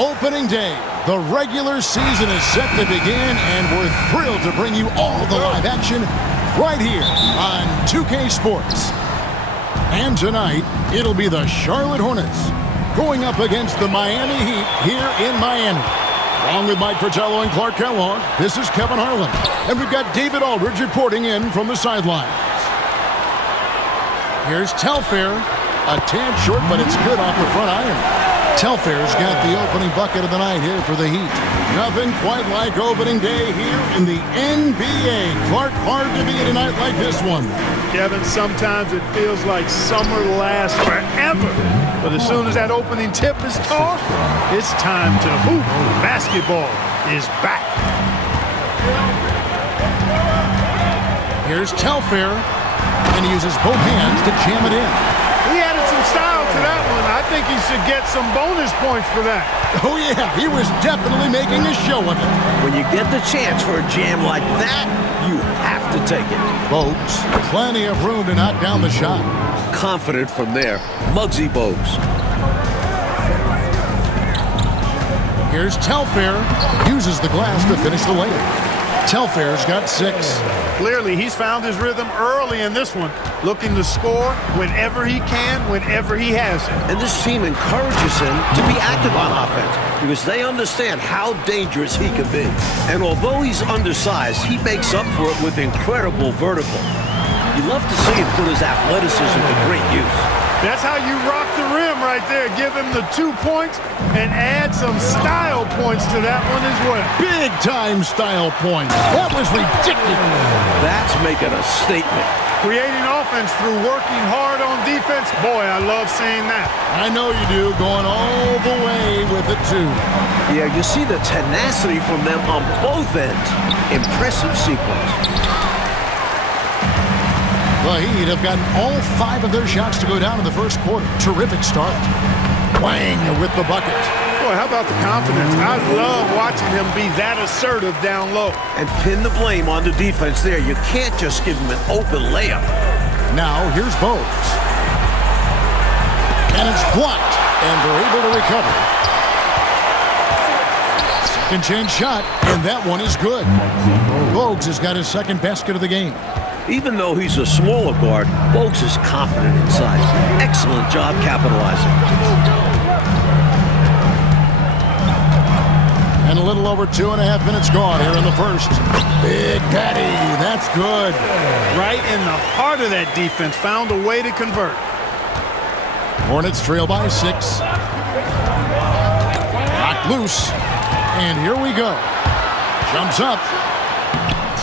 Opening day. The regular season is set to begin, and we're thrilled to bring you all the live action right here on 2K Sports. And tonight, it'll be the Charlotte Hornets going up against the Miami Heat here in Miami. Along with Mike Fratello and Clark Kellogg, this is Kevin Harlan. And we've got David Aldridge reporting in from the sidelines. Here's Telfair. A tad short, but it's good off the front iron. Telfair's got the opening bucket of the night here for the Heat. Nothing quite like opening day here in the NBA. Clark, hard to be at a night like this one. Kevin, sometimes it feels like summer lasts forever. But as soon as that opening tip is tossed, it's time to hoop. Basketball is back. Here's Telfair, and he uses both hands to jam it in. He added some style to that one. I think he should get some bonus points for that. Oh, yeah, he was definitely making a show of it. When you get the chance for a jam like that, you have to take it. Bogues, plenty of room to knock down the shot. Confident from there. Muggsy Bogues. Here's Telfair. Uses the glass to finish the layup. Telfair's got 6. Clearly, he's found his rhythm early in this one, looking to score whenever he can, whenever he has it. And this team encourages him to be active on offense because they understand how dangerous he can be. And although he's undersized, he makes up for it with incredible vertical. You love to see him put his athleticism to great use. That's how you rock the rim right there. Give him the 2 points and add some style points to that one as well. Big-time style points. That was ridiculous. That's making a statement. Creating offense through working hard on defense. Boy, I love seeing that. I know you do. Going all the way with it, too. Yeah, you see the tenacity from them on both ends. Impressive sequence. The Heat have gotten all 5 of their shots to go down in the first quarter. Terrific start. Wang with the bucket. Boy, how about the confidence? I love watching him be that assertive down low. And pin the blame on the defense there. You can't just give him an open layup. Now, here's Bogues. And it's blocked. And they're able to recover. Second chance shot, and that one is good. Bogues has got his second basket of the game. Even though he's a smaller guard, Bogues is confident inside. Excellent job capitalizing. And a little over 2.5 minutes gone here in the first. Big Patty, that's good. Right in the heart of that defense, found a way to convert. Hornets trail by 6. Knocked loose. And here we go. Jumps up.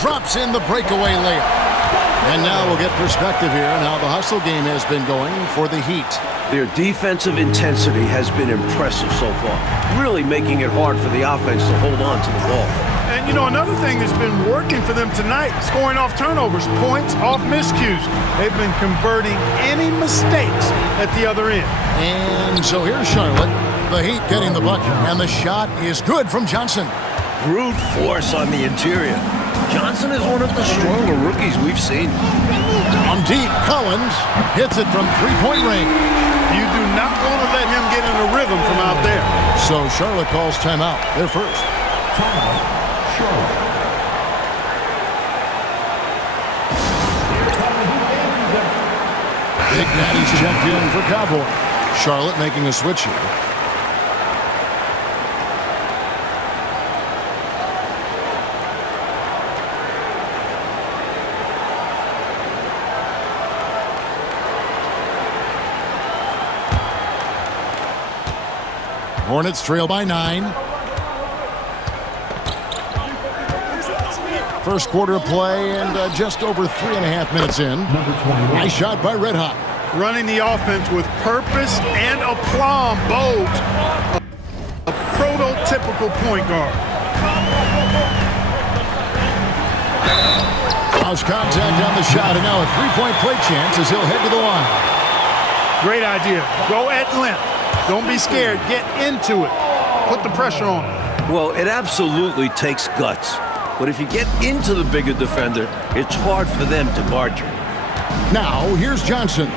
Drops in the breakaway layup. And now we'll get perspective here on how the hustle game has been going for the Heat. Their defensive intensity has been impressive so far, really making it hard for the offense to hold on to the ball. And, you know, another thing that's been working for them tonight, scoring off turnovers, points off miscues. They've been converting any mistakes at the other end. And so here's Charlotte. The Heat getting the bucket, and the shot is good from Johnson. Brute force on the interior. Johnson is one of the stronger rookies we've seen. On deep, Collins hits it from three-point range. You do not want to let him get in a rhythm from out there. So Charlotte calls timeout. They're first. Timeout, Charlotte. Big Daddy's checked in for Cowboy. Charlotte making a switch here. Hornets trail by 9. First quarter of play and just over 3.5 minutes in. Nice shot by Red Hot. Running the offense with purpose and aplomb. Bogues, a prototypical point guard. House contact on the shot, and now a three-point play chance as he'll head to the line. Great idea. Go at length. Don't be scared. Get into it. Put the pressure on him. Well, it absolutely takes guts. But if you get into the bigger defender, it's hard for them to guard you. Now, here's Johnson.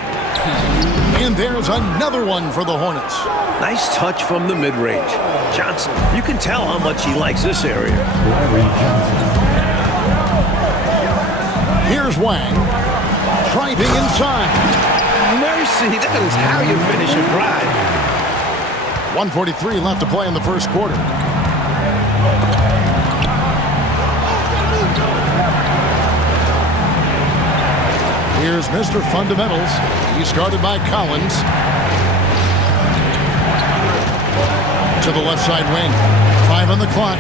And there's another one for the Hornets. Nice touch from the mid-range. Johnson, you can tell how much he likes this area. Here's Wang. Driving inside. Mercy, that is how you finish a drive. 1:43 left to play in the first quarter. Here's Mr. Fundamentals. He's guarded by Collins. To the left side wing. 5 on the clock.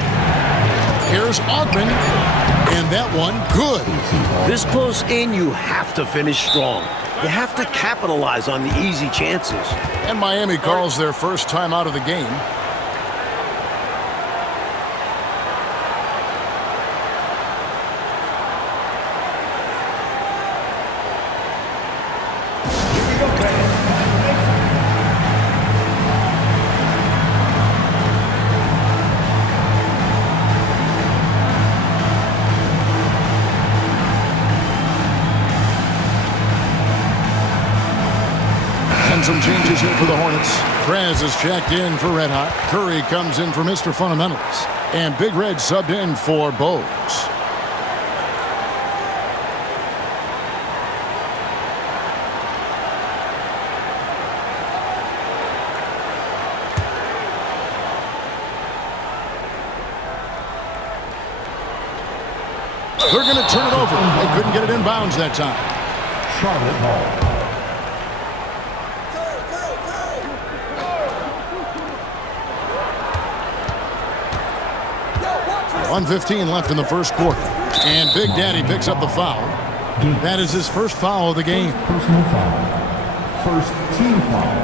Here's Ogden. And that one, good. This close in, you have to finish strong. You have to capitalize on the easy chances. And Miami calls their first time out of the game. Some changes here for the Hornets. Krez is checked in for Red Hot. Curry comes in for Mr. Fundamentals. And Big Red subbed in for Bogues. They're going to turn it over. They couldn't get it in bounds that time. Charottle. 1:15 left in the first quarter. And Big Daddy picks up the foul. That is his first foul of the game. Personal foul. First team foul.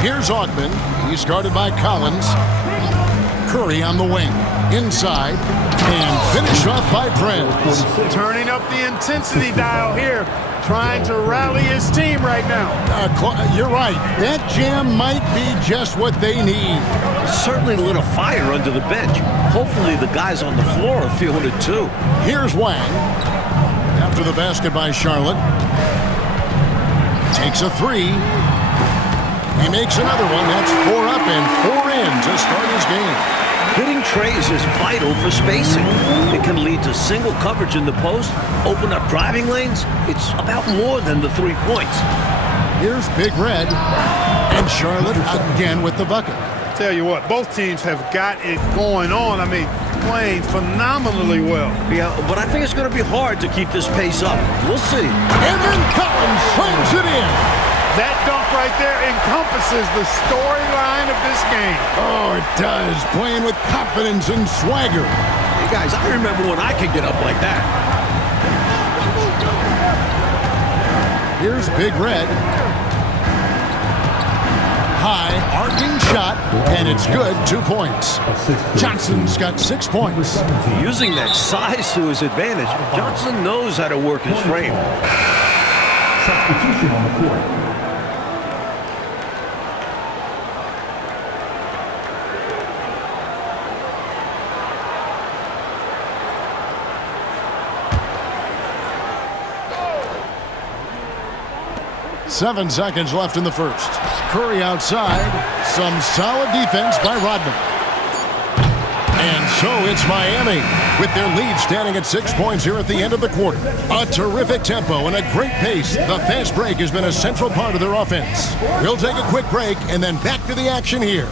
Here's Ogden. He's guarded by Collins. Curry on the wing. Inside. And finished off by Prez. Turning up the intensity dial here. Trying to rally his team right now. You're right. That jam might be just what they need. It certainly lit a fire under the bench. Hopefully the guys on the floor are feeling it too. Here's Wang. After the basket by Charlotte. Takes a three. He makes another one. That's 4 up and 4 in to start his game. Hitting trays is vital for spacing. It can lead to single coverage in the post, open up driving lanes. It's about more than the 3 points. Here's Big Red. And Charlotte again with the bucket. Tell you what, both teams have got it going on. I mean, playing phenomenally well. Yeah, but I think it's going to be hard to keep this pace up. We'll see. And then Collins slams it in. That dunk right there encompasses the storyline of this game. Oh, it does. Playing with confidence and swagger. Hey, guys, I remember when I could get up like that. Here's Big Red. High, arcing shot, and it's good. 2 points. Johnson's got 6 points. Using that size to his advantage, Johnson knows how to work his frame. Substitution on the court. Seven seconds left in the first. Curry outside. Some solid defense by Rodman. And so it's Miami with their lead standing at 6 points here at the end of the quarter. A terrific tempo and a great pace. The fast break has been a central part of their offense. We'll take a quick break and then back to the action here.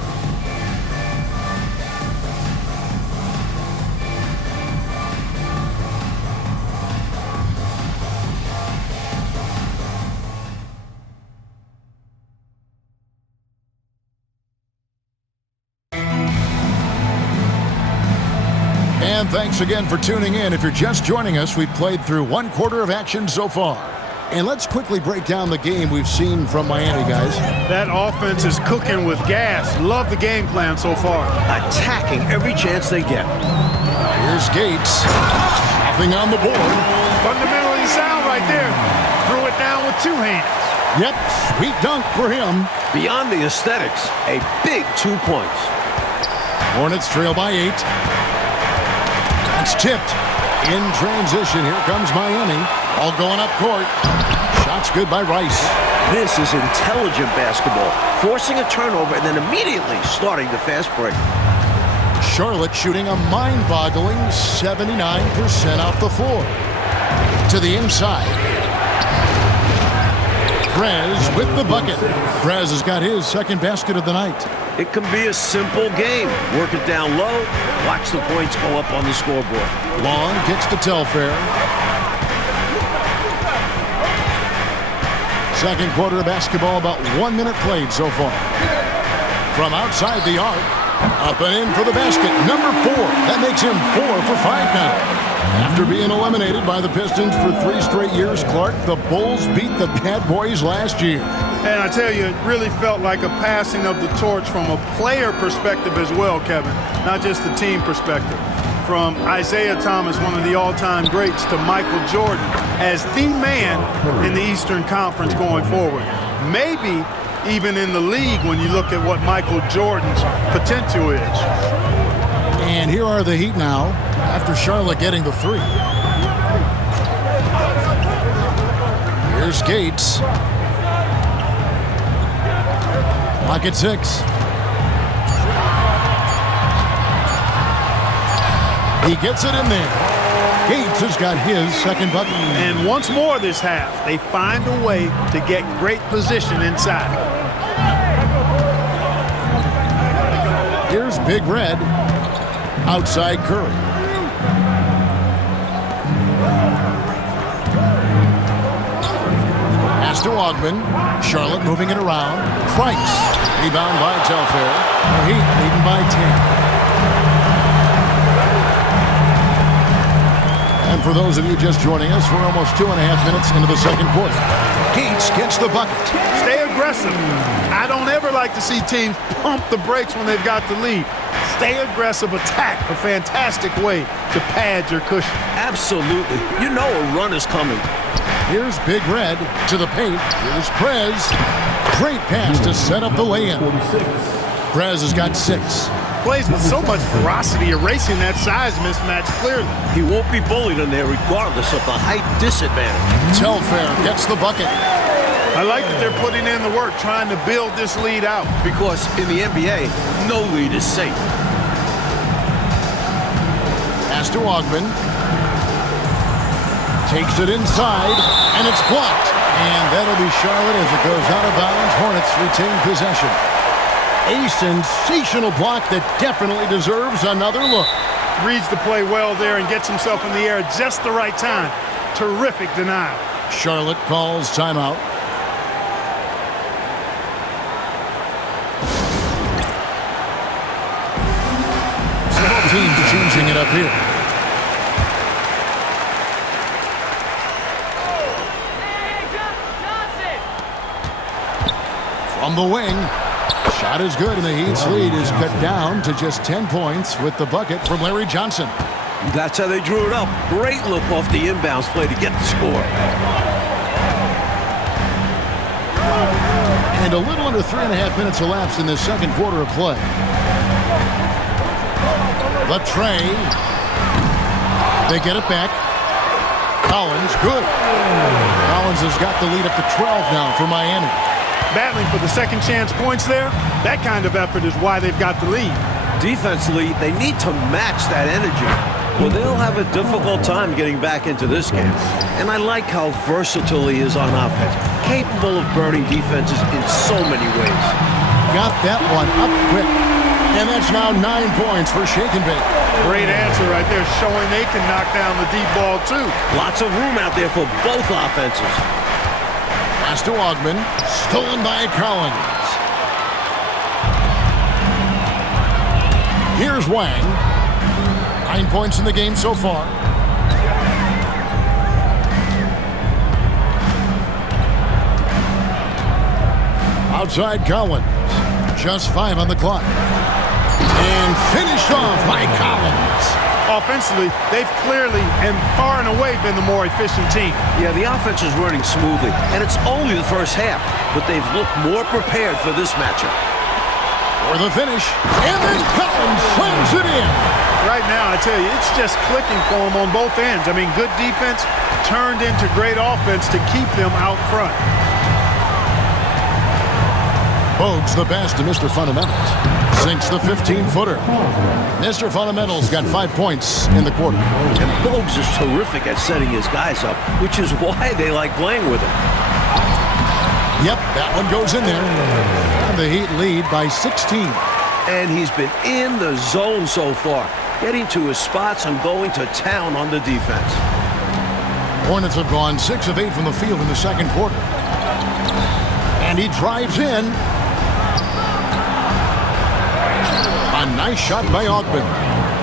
And thanks again for tuning in. If you're just joining us, we've played through 1 quarter of action so far. And let's quickly break down the game we've seen from Miami, guys. That offense is cooking with gas. Love the game plan so far. Attacking every chance they get. Here's Gates. Nothing on the board. Fundamentally sound right there. Threw it down with 2 hands. Yep, sweet dunk for him. Beyond the aesthetics, a big 2 points. Hornets trail by 8. That's tipped. In transition, here comes Miami. All going up court. Shot's good by Rice. This is intelligent basketball. Forcing a turnover and then immediately starting the fast break. Charlotte shooting a mind-boggling 79% off the floor. To the inside. Prez with the bucket. Prez has got his second basket of the night. It can be a simple game. Work it down low. Watch the points go up on the scoreboard. Long kicks to Telfair. Second quarter of basketball, about 1 minute played so far. From outside the arc, up and in for the basket. Number 4. That makes him 4 for 5 now. After being eliminated by the Pistons for 3 straight years, Clark, the Bulls beat the Bad Boys last year. And I tell you, it really felt like a passing of the torch from a player perspective as well, Kevin, not just the team perspective. From Isaiah Thomas, one of the all-time greats, to Michael Jordan as the man in the Eastern Conference going forward. Maybe even in the league when you look at what Michael Jordan's potential is. And here are the Heat now after Charlotte getting the 3. Here's Gates. Clock at 6. He gets it in there. Gates has got his second bucket. And once more this half, they find a way to get great position inside. Here's Big Red. Outside Curry. Pass to Ogman. Charlotte moving it around. Price. Rebound by Telfair. The Heat leading by 10. And for those of you just joining us, we're almost 2.5 minutes into the second quarter. Gates gets the bucket. Stay aggressive. I don't ever like to see teams pump the brakes when they've got the lead. Stay aggressive, attack, a fantastic way to pad your cushion. Absolutely. You know a run is coming. Here's Big Red to the paint. Here's Prez. Great pass to set up the lay-in. Prez has got 6. Plays with so much ferocity, erasing that size mismatch clearly. He won't be bullied in there regardless of the height disadvantage. Telfair gets the bucket. I like that they're putting in the work, trying to build this lead out. Because in the NBA, no lead is safe. Pass to Ogman. Takes it inside, and it's blocked. And that'll be Charlotte as it goes out of bounds. Hornets retain possession. A sensational block that definitely deserves another look. Reads the play well there and gets himself in the air at just the right time. Terrific denial. Charlotte calls timeout. Several teams changing it up here. From the wing. Shot is good, and the Heat's lead is cut down to just 10 points with the bucket from Larry Johnson. That's how they drew it up. Great look off the inbounds play to get the score. And a little under 3.5 minutes elapsed in this second quarter of play. The tray. They get it back. Collins, good. Collins has got the lead up to 12 now for Miami. Battling for the second chance points there. That kind of effort is why they've got the lead. Defensively, they need to match that energy, or they'll have a difficult time getting back into this game. And I like how versatile he is on offense, capable of burning defenses in so many ways. Got that one up quick. And that's now 9 points for Shake and Bake. Great answer right there, showing they can knock down the deep ball too. Lots of room out there for both offenses. Pass to Ogman, stolen by Collins. Here's Wang. 9 points in the game so far. Outside Collins. Just 5 on the clock. And finished off by Collins. Offensively, they've clearly and far and away been the more efficient team. Yeah, the offense is running smoothly, and it's only the first half, but they've looked more prepared for this matchup. For the finish, and then Collins slams it in. Right now, I tell you, it's just clicking for him on both ends. I mean, good defense turned into great offense to keep them out front. Bogues the pass to Mr. Fundamentals. Sinks the 15-footer. Mr. Fundamentals got 5 points in the quarter. And Bogues is terrific at setting his guys up, which is why they like playing with him. Yep, that one goes in there. And the Heat lead by 16. And he's been in the zone so far, getting to his spots and going to town on the defense. Hornets have gone 6 of 8 from the field in the second quarter. And he drives in. A nice shot by Augman.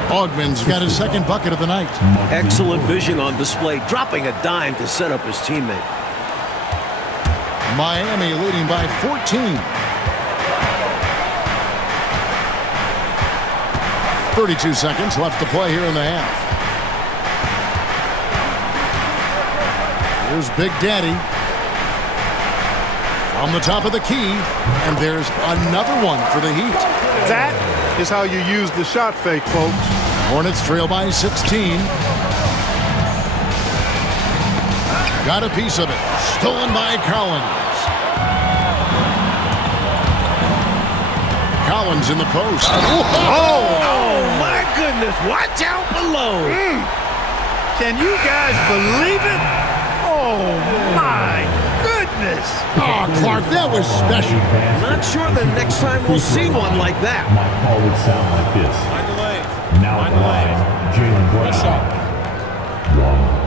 Augman's got his second bucket of the night. Excellent vision on display, dropping a dime to set up his teammate. Miami leading by 14. 32 seconds left to play here in the half. Here's Big Daddy. On the top of the key, and there's another one for the Heat. That is how you use the shot fake, folks. Hornets trail by 16. Got a piece of it. Stolen by Collins. Collins in the post. Oh, my goodness. Watch out below. Can you guys believe it? Oh, my goodness. Oh, Clark, that was special. Not sure the next time we'll see one like that. My call would sound like this. Now at the line, Jalen Brown. 1.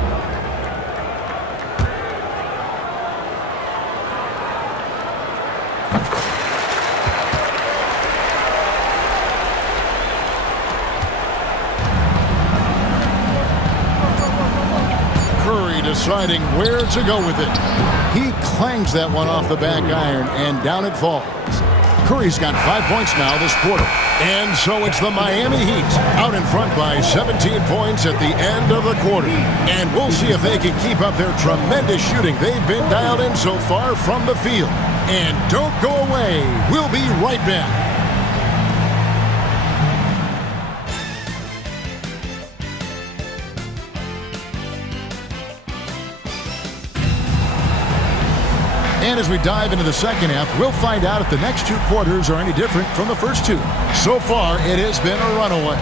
Deciding where to go with it. He clangs that one off the back iron, and down it falls. Curry's got 5 points now this quarter. And so it's the Miami Heat out in front by 17 points at the end of the quarter. And we'll see if they can keep up their tremendous shooting they've been dialed in so far from the field. And don't go away. We'll be right back. And as we dive into the second half, we'll find out if the next 2 quarters are any different from the first 2. So far, it has been a runaway.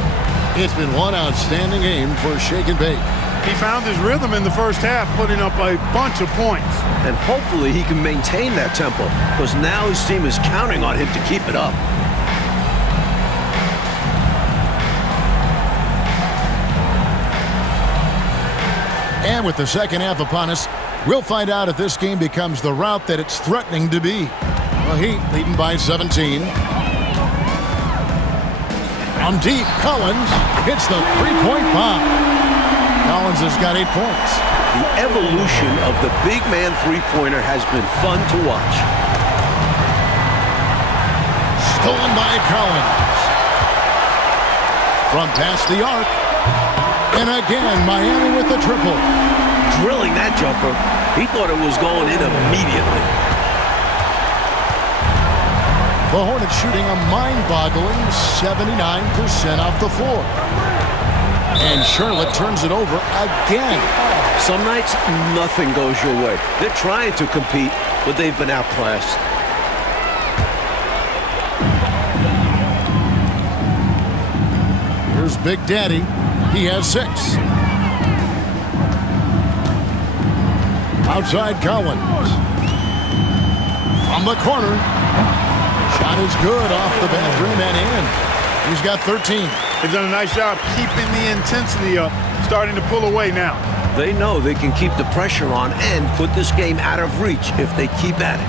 It's been one outstanding game for Shake and Bake. He found his rhythm in the first half, putting up a bunch of points. And hopefully he can maintain that tempo, because now his team is counting on him to keep it up. And with the second half upon us, we'll find out if this game becomes the route that it's threatening to be. The Heat leading by 17. From deep, Collins hits the three-point bomb. Collins has got 8 points. The evolution of the big man three-pointer has been fun to watch. Stolen by Collins. From past the arc. And again, Miami with the triple. Drilling that jumper. He thought it was going in immediately. The Hornets shooting a mind-boggling 79% off the floor. And Charlotte turns it over again. Some nights, nothing goes your way. They're trying to compete, but they've been outclassed. Here's Big Daddy. He has 6. Outside Collins. From the corner. Shot is good off the back rim and in. He's got 13. They've done a nice job keeping the intensity up, starting to pull away now. They know they can keep the pressure on and put this game out of reach if they keep at it.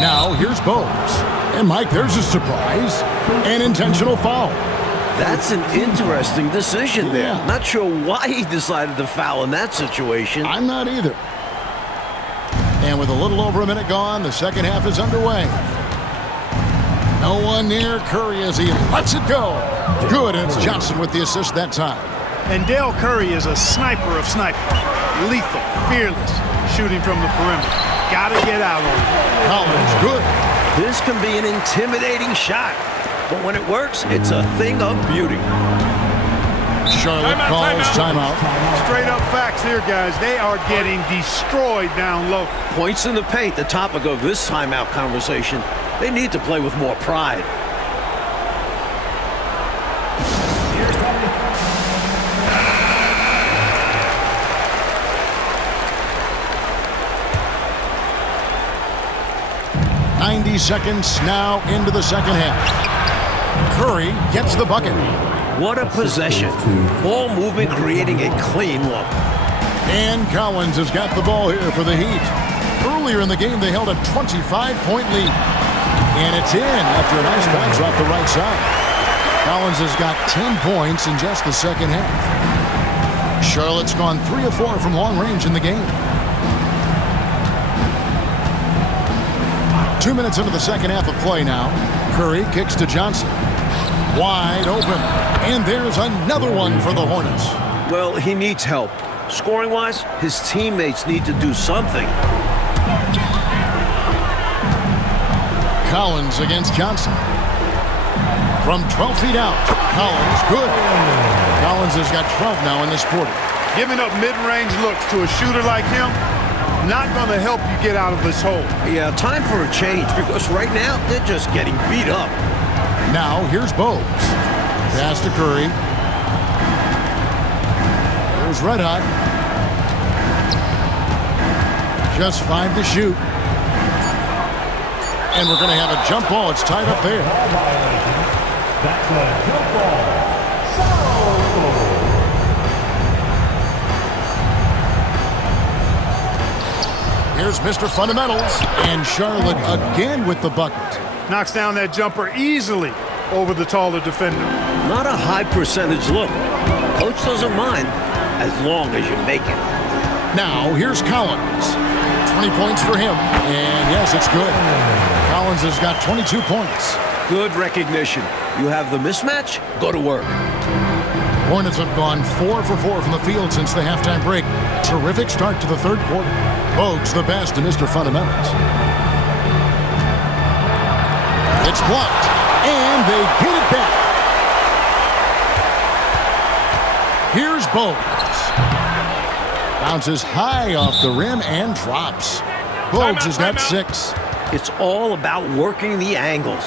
Now here's Bogues. And Mike, there's a surprise. An intentional foul. That's an interesting decision there. Yeah. Not sure why he decided to foul in that situation. I'm not either. And with a little over a minute gone, the second half is underway. No one near Curry as he lets it go. Good, and it's Johnson with the assist that time. And Dale Curry is a sniper of snipers. Lethal, fearless, shooting from the perimeter. Gotta get out on it. Collins, good. This can be an intimidating shot. But when it works, it's a thing of beauty. Charlotte calls timeout. Straight up facts here, guys. They are getting destroyed down low. Points in the paint, the topic of this timeout conversation. They need to play with more pride. Seconds now into the second half. Curry gets the bucket. What a possession. Ball movement creating a clean look. And Collins has got the ball here for the Heat. Earlier in the game, they held a 25-point lead. And it's in after a nice bounce off the right side. Collins has got 10 points in just the second half. Charlotte's gone 3 of 4 from long range in the game. 2 minutes into the second half of play now. Curry kicks to Johnson. Wide open. And there's another one for the Hornets. Well, he needs help. Scoring-wise, his teammates need to do something. Collins against Johnson. From 12 feet out. Collins, good. Collins has got 12 now in this quarter. Giving up mid-range looks to a shooter like him, not going to help you get out of this hole. Yeah, time for a change, because right now, they're just getting beat up. Now, here's Bogues. Pass to Curry. Here's Red Hot. Just 5 to shoot. And we're going to have a jump ball. It's tied up there. That's a jump ball. Here's Mr. Fundamentals. And Charlotte again with the bucket. Knocks down that jumper easily over the taller defender. Not a high percentage look. Coach doesn't mind as long as you make it. Now, here's Collins. 20 points for him. And yes, it's good. Collins has got 22 points. Good recognition. You have the mismatch, go to work. Hornets have gone 4 for 4 from the field since the halftime break. Terrific start to the third quarter. Bogues the best to Mr. Fundamentals. It's blocked, and they get it back. Here's Bogues. Bounces high off the rim and drops. Bogues has got 6. It's all about working the angles.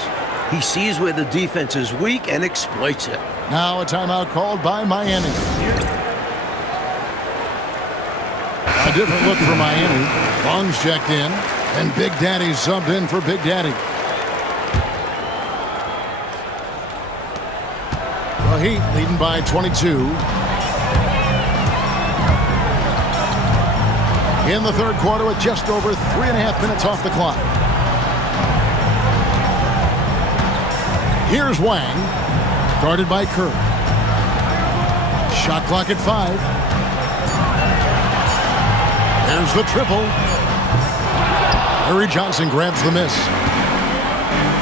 He sees where the defense is weak and exploits it. Now a timeout called by Miami. A different look for Miami. Long's checked in, and Big Daddy subbed in for Big Daddy. The Heat leading by 22. In the third quarter with just over 3.5 minutes off the clock. Here's Wang, guarded by Kerr. Shot clock at 5. There's the triple. Larry Johnson grabs the miss.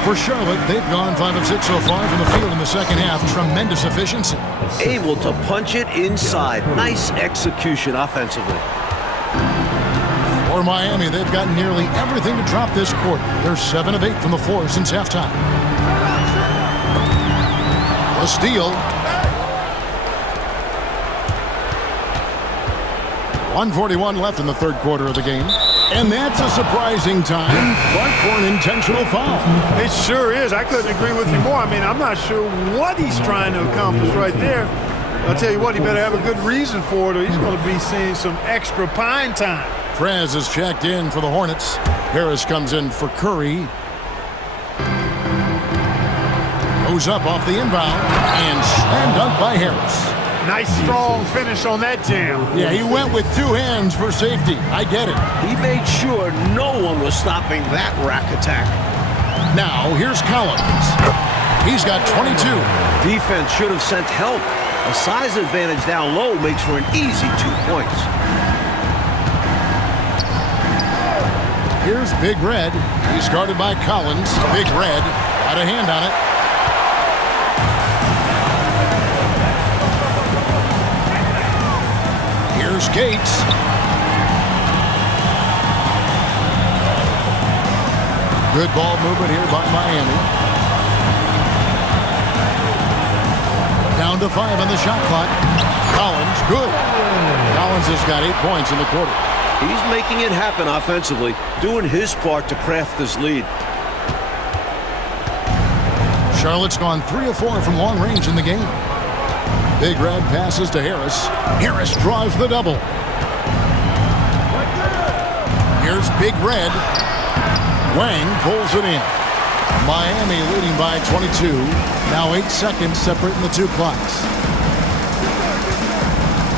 For Charlotte, they've gone 5 of 6 so far from the field in the second half. Tremendous efficiency. Able to punch it inside. Nice execution offensively. For Miami, they've got nearly everything to drop this quarter. They're 7 of 8 from the floor since halftime. A steal. 1:41 left in the third quarter of the game. And that's a surprising time, but for an intentional foul. It sure is. I couldn't agree with you more. I mean, I'm not sure what he's trying to accomplish right there. I'll tell you what, he better have a good reason for it, or he's going to be seeing some extra pine time. Prez is checked in for the Hornets. Harris comes in for Curry. Goes up off the inbound and slam dunk by Harris. Nice strong finish on that jam. Yeah, he went with 2 hands for safety. I get it. He made sure no one was stopping that rack attack. Now, here's Collins. He's got 22. Defense should have sent help. A size advantage down low makes for an easy 2 points. Here's Big Red. He's guarded by Collins. Big Red got a hand on it. Here's Gates. Good ball movement here by Miami. to 5 on the shot clock. Collins, good. Collins has got 8 points in the quarter. He's making it happen offensively, doing his part to craft this lead. Charlotte's gone 3 of 4 from long range in the game. Big Red passes to Harris. Harris draws the double. Here's Big Red. Wang pulls it in. Miami leading by 22. Now 8 seconds separating the two clocks.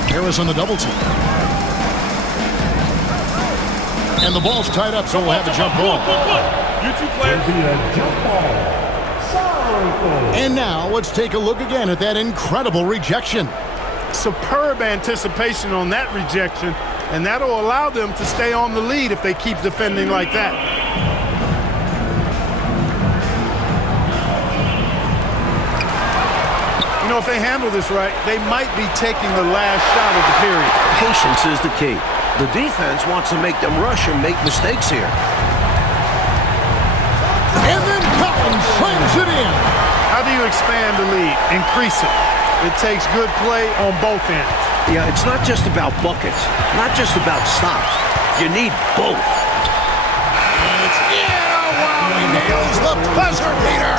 Harris on the double team. And the ball's tied up, so we'll have a jump ball. You two players. Jump ball. And now let's take a look again at that incredible rejection. Superb anticipation on that rejection, and that'll allow them to stay on the lead if they keep defending like that. You know, if they handle this right, they might be taking the last shot of the period. Patience is the key. The defense wants to make them rush and make mistakes here. And then Collins slams it in. How do you expand the lead? Increase it. It takes good play on both ends. Yeah, it's not just about buckets, not just about stops. You need both. Wow, he nails the buzzer beater.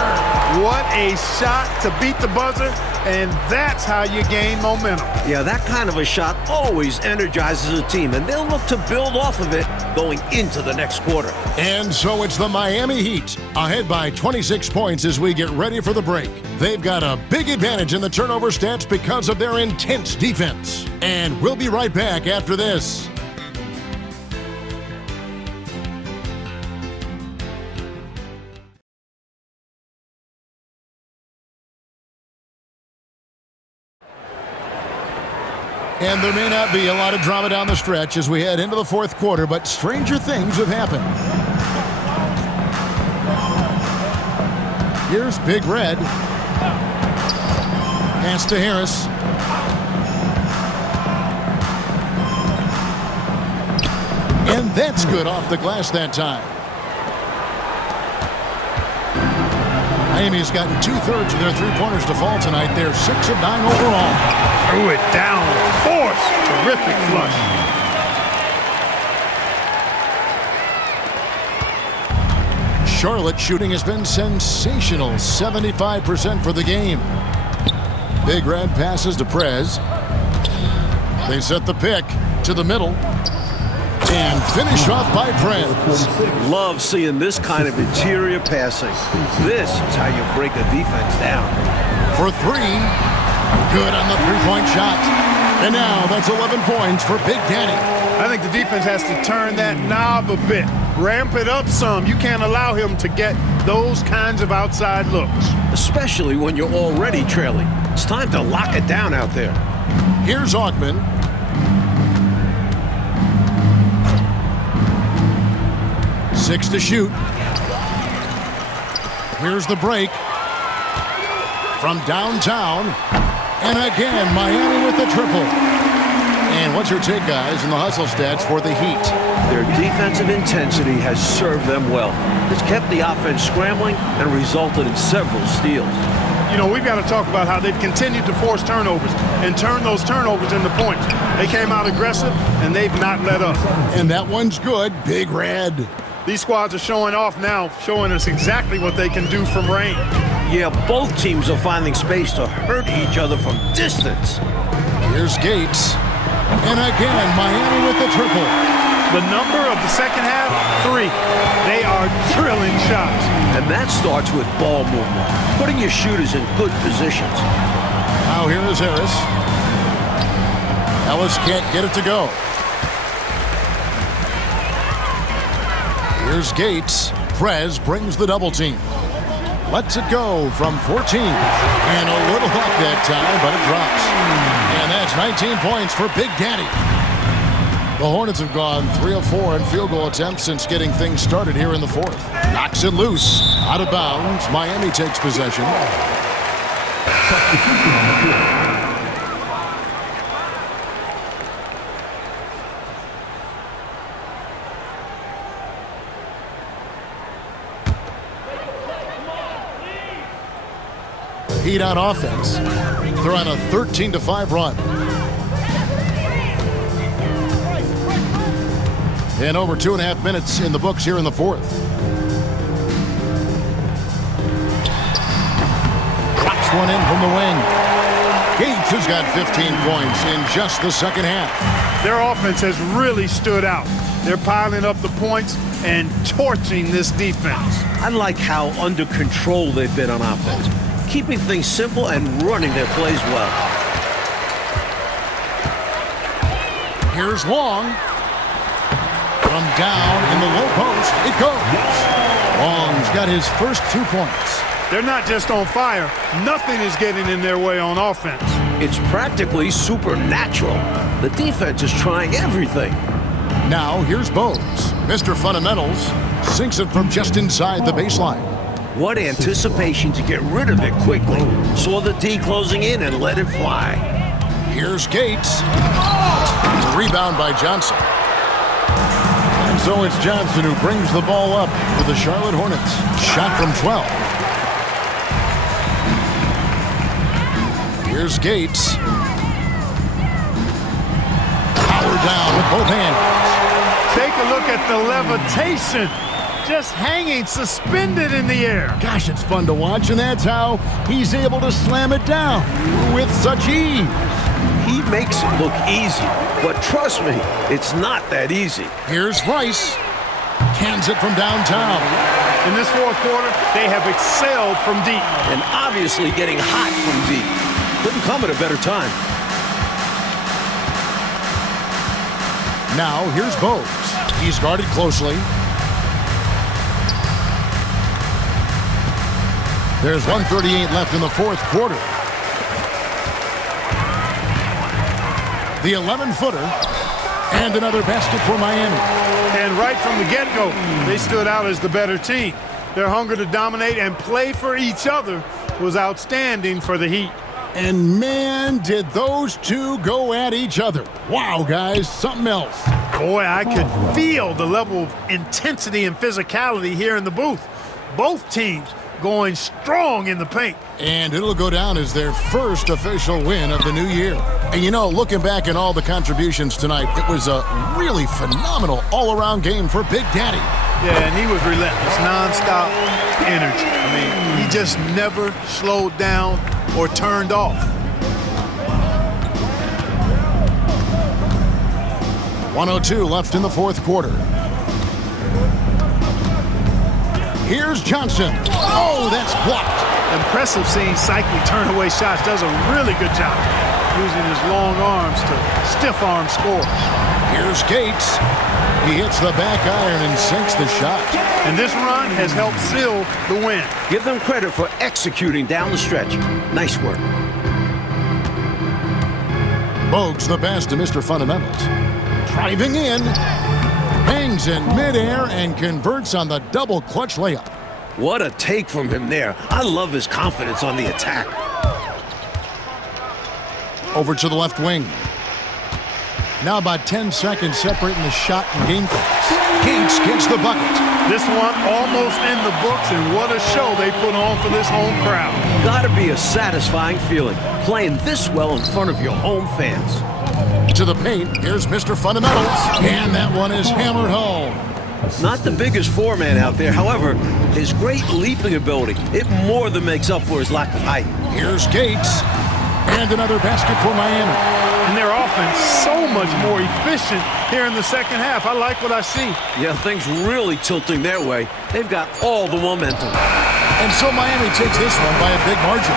What a shot to beat the buzzer, and that's how you gain momentum. Yeah, that kind of a shot always energizes a team, and they'll look to build off of it going into the next quarter. And so it's the Miami Heat, ahead by 26 points as we get ready for the break. They've got a big advantage in the turnover stats because of their intense defense. And we'll be right back after this. And there may not be a lot of drama down the stretch as we head into the fourth quarter, but stranger things have happened. Here's Big Red. Pass to Harris. And that's good off the glass that time. Miami's gotten 2/3 of their three-pointers to fall tonight. They're 6 of 9 overall. Threw it down. Force. Terrific flush. Charlotte shooting has been sensational. 75% for the game. Big Red passes to Prez. They set the pick to the middle. And finish off by Prez. Love seeing this kind of interior passing. This is how you break a defense down. For 3. Good on the three-point shot. And now that's 11 points for Big Daddy. I think the defense has to turn that knob a bit. Ramp it up some. You can't allow him to get those kinds of outside looks. Especially when you're already trailing. It's time to lock it down out there. Here's Augman. Six to shoot. Here's the break. From downtown. And again, Miami with the triple. And what's your take, guys, in the hustle stats for the Heat? Their defensive intensity has served them well. It's kept the offense scrambling and resulted in several steals. You know, we've got to talk about how they've continued to force turnovers and turn those turnovers into points. They came out aggressive, and they've not let up. And that one's good. Big Red. These squads are showing off now, showing us exactly what they can do from range. Yeah, both teams are finding space to hurt each other from distance. Here's Gates. And again, Miami with the triple. The number of the second half, 3. They are drilling shots. And that starts with ball movement, putting your shooters in good positions. Now here is Harris. Ellis can't get it to go. Here's Gates. Prez brings the double team. Lets it go from 14. And a little luck that time, but it drops. And that's 19 points for Big Daddy. The Hornets have gone 3 of 4 in field goal attempts since getting things started here in the fourth. Knocks it loose. Out of bounds. Miami takes possession. Heat on offense. They're on a 13-5 run. And over 2.5 minutes in the books here in the fourth. Drops one in from the wing. Gates has got 15 points in just the second half. Their offense has really stood out. They're piling up the points and torching this defense. I like how under control they've been on offense, keeping things simple and running their plays well. Here's Long. From down in the low post, it goes. Long's got his first 2 points. They're not just on fire. Nothing is getting in their way on offense. It's practically supernatural. The defense is trying everything. Now here's Bose. Mr. Fundamentals sinks it from just inside the baseline. What anticipation to get rid of it quickly. Saw the D closing in and let it fly. Here's Gates. Rebound by Johnson. And so it's Johnson who brings the ball up for the Charlotte Hornets. Shot from 12. Here's Gates. Power down with both hands. Take a look at the levitation. Just hanging, suspended in the air. Gosh, it's fun to watch, and that's how he's able to slam it down with such ease. He makes it look easy, but trust me, it's not that easy. Here's Rice. Cans it from downtown. In this fourth quarter, they have excelled from deep. And obviously getting hot from deep. Couldn't come at a better time. Now here's Bose. He's guarded closely. There's 1:38 left in the fourth quarter. The 11-footer, and another basket for Miami. And right from the get-go, they stood out as the better team. Their hunger to dominate and play for each other was outstanding for the Heat. And man, did those two go at each other. Wow, guys, something else. Boy, I could feel the level of intensity and physicality here in the booth. Both teams going strong in the paint. And it'll go down as their first official win of the new year. And you know, looking back at all the contributions tonight, it was a really phenomenal all-around game for Big Daddy. Yeah, and he was relentless, nonstop energy. I mean, he just never slowed down or turned off. .102 left in the fourth quarter. Here's Johnson. Oh, that's blocked. Impressive seeing Cycli turn away shots. Does a really good job using his long arms to stiff arm score. Here's Gates. He hits the back iron and sinks the shot. And this run has helped seal the win. Give them credit for executing down the stretch. Nice work. Bogues the pass to Mr. Fundamentals. Driving in. Hangs in midair and converts on the double clutch layup. What a take from him there. I love his confidence on the attack. Over to the left wing. Now about 10 seconds separating the shot and game clocks. Gates gets the bucket. This one almost in the books, and what a show they put on for this home crowd. Gotta be a satisfying feeling, playing this well in front of your home fans. To the paint, here's Mr. Fundamentals. And that one is hammered home. Not the biggest four-man out there. However, his great leaping ability, it more than makes up for his lack of height. Here's Gates. And another basket for Miami. And their offense so much more efficient here in the second half. I like what I see. Yeah, things really tilting their way. They've got all the momentum. And so Miami takes this one by a big margin.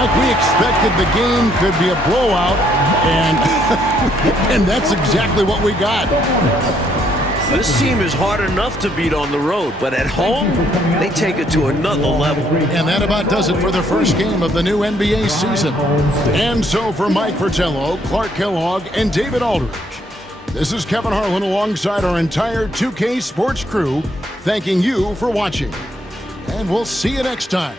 Like we expected, the game could be a blowout, and and that's exactly what we got. This team is hard enough to beat on the road, but at home, they take it to another level. And that about does it for the first game of the new NBA season. And so for Mike Fratello, Clark Kellogg, and David Aldridge, this is Kevin Harlan alongside our entire 2K Sports crew, thanking you for watching. And we'll see you next time